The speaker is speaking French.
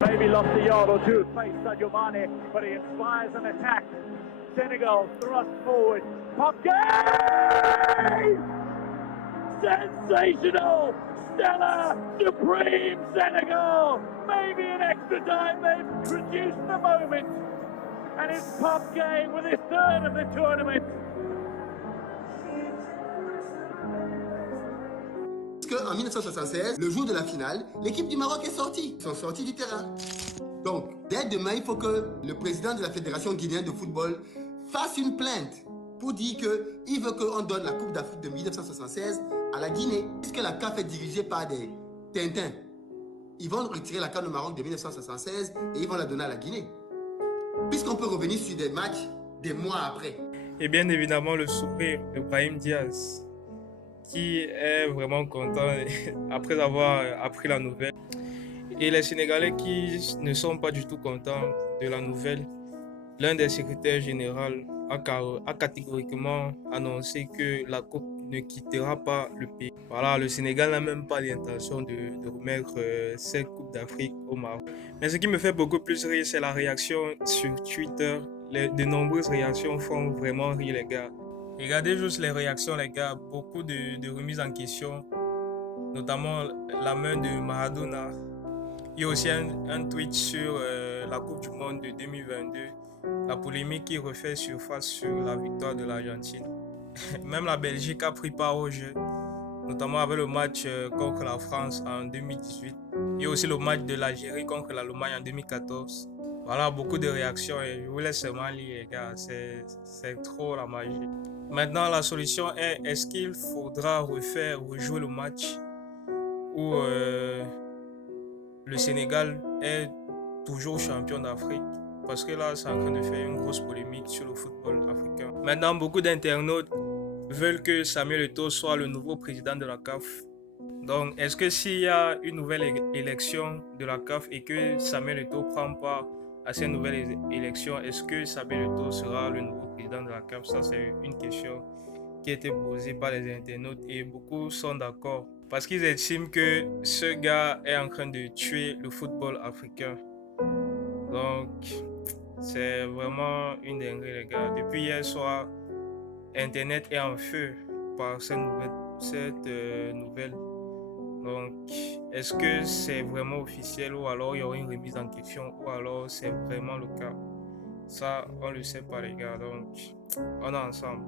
Maybe lost a yard or two, face Sadio Mane, but he inspires an attack. Senegal thrust forward. Pop game! Sensational! Stellar! Supreme Senegal! Maybe in extra time they've produced the moment. And it's Pop game with his third of the tournament. En 1976, le jour de la finale, l'équipe du Maroc est sortie. Ils sont sortis du terrain. Donc, dès demain, il faut que le président de la Fédération guinéenne de football fasse une plainte pour dire qu'il veut qu'on donne la Coupe d'Afrique de 1976 à la Guinée. Puisque la CAF est dirigée par des Tintins, ils vont retirer la CAF au Maroc de 1976 et ils vont la donner à la Guinée. Puisqu'on peut revenir sur des matchs des mois après. Et bien évidemment, le sourire de Brahim Diaz, qui est vraiment content après avoir appris la nouvelle. Et les Sénégalais qui ne sont pas du tout contents de la nouvelle, l'un des secrétaires généraux a catégoriquement annoncé que la Coupe ne quittera pas le pays. Voilà, le Sénégal n'a même pas l'intention de remettre cette Coupe d'Afrique au Maroc. Mais ce qui me fait beaucoup plus rire, c'est la réaction sur Twitter. De nombreuses réactions font vraiment rire les gars. Regardez juste les réactions les gars, beaucoup de remises en question, notamment la main de Maradona. Il y a aussi un tweet sur la Coupe du Monde de 2022, la polémique qui refait surface sur la victoire de l'Argentine. Même la Belgique a pris part au jeu, notamment avec le match contre la France en 2018. Il y a aussi le match de l'Algérie contre l'Allemagne en 2014. Voilà, beaucoup de réactions et je vous laisse seulement lire les gars, c'est trop la magie. Maintenant, la solution est-ce qu'il faudra rejouer le match où le Sénégal est toujours champion d'Afrique? Parce que là, c'est en train de faire une grosse polémique sur le football africain. Maintenant, beaucoup d'internautes veulent que Samuel Eto'o soit le nouveau président de la CAF. Donc, est-ce que s'il y a une nouvelle élection de la CAF et que Samuel Eto'o prend part à cette nouvelle élection, est-ce que Samuel Eto'o sera le nouveau président de la CAF? Ça, c'est une question qui a été posée par les internautes et beaucoup sont d'accord parce qu'ils estiment que ce gars est en train de tuer le football africain. Donc, c'est vraiment une dinguerie, les gars. Depuis hier soir, Internet est en feu par cette nouvelle. Donc, est-ce que c'est vraiment officiel ou alors il y aura une remise en question ou alors c'est vraiment le cas? Ça, on ne le sait pas, les gars. Donc, on est ensemble.